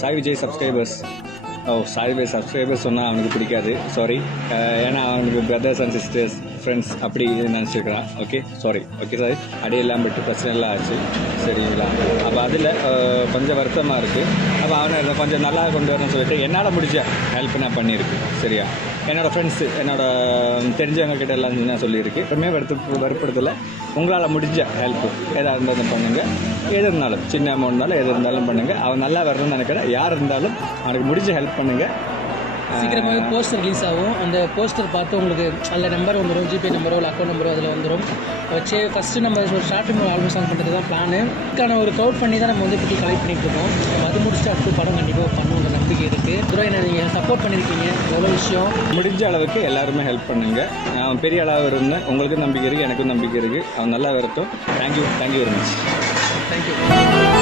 Sai Vijay subscribers. Sai Vijay subscribers சொன்னால் அவனுக்கு பிடிக்காது, சாரி. ஏன்னா அவனுக்கு பிரதர்ஸ் அண்ட் சிஸ்டர்ஸ் ஃப்ரெண்ட்ஸ் அப்படி நினச்சிருக்கிறான். Okay sorry. ஓகே சார், அடியெல்லாம் பட்டு பிரச்சனை எல்லாம் ஆச்சு, சரிங்களா? அப்போ அதில் கொஞ்சம் வருத்தமாக இருக்குது. அப்போ அவனை கொஞ்சம் நல்லா கொண்டு வரணும்னு சொல்லிட்டு என்னால் முடிஞ்ச ஹெல்ப் நான் பண்ணியிருக்கு, சரியா? என்னோடய ஃப்ரெண்ட்ஸு, தெரிஞ்சவங்க கிட்ட எல்லாம் நான் சொல்லியிருக்கு. எப்பவுமே வருப்படுத்தலை. உங்களால் முடிஞ்ச ஹெல்ப்பு எதாக இருந்தாலும் பண்ணுங்கள். எது இருந்தாலும் சின்ன அமௌண்ட்னாலும் எது இருந்தாலும் பண்ணுங்கள். அவன் நல்லா வரணும்னு நினைக்கிறேன். யார் இருந்தாலும் அவனுக்கு முடிஞ்ச ஹெல்ப் பண்ணுங்கள். சீக்கிரமாகவே போஸ்டர் ரிலீஸ் ஆகும். அந்த போஸ்டர் பார்த்து உங்களுக்கு அதில் நம்பர் வந்துடும், ஜிபே நம்பரோ இல்லை அக்கௌண்ட் நம்பரோ அதில் வந்துடும். வச்சு ஃபஸ்ட்டு நம்ம ஒரு ஷார்ட் ஃபிலிம் ஆல்பம் சாங் பண்ணுறது தான் பிளானு. இதுக்கான ஒரு க்ரௌட் பண்ணி தான் நம்ம வந்து இப்படி கலெக்ட் பண்ணிகிட்டு இருக்கோம். நம்ம அது முடிச்சுட்டு அடுத்து படம் கண்டிப்பாக பண்ணுவோங்க நம்பிக்கை இருக்குது. அப்புறம் என்ன நீங்கள் சப்போர்ட் பண்ணியிருக்கீங்க, எவ்வளோ விஷயம். முடிஞ்ச அளவுக்கு எல்லாருமே ஹெல்ப் பண்ணுங்கள். அவன் பெரிய அளவு இருந்தேன், உங்களுக்கும் நம்பிக்கை இருக்குது, எனக்கும் நம்பிக்கை இருக்குது. அவன் நல்லா வரட்டும். Thank you very much. தேங்க்யூ.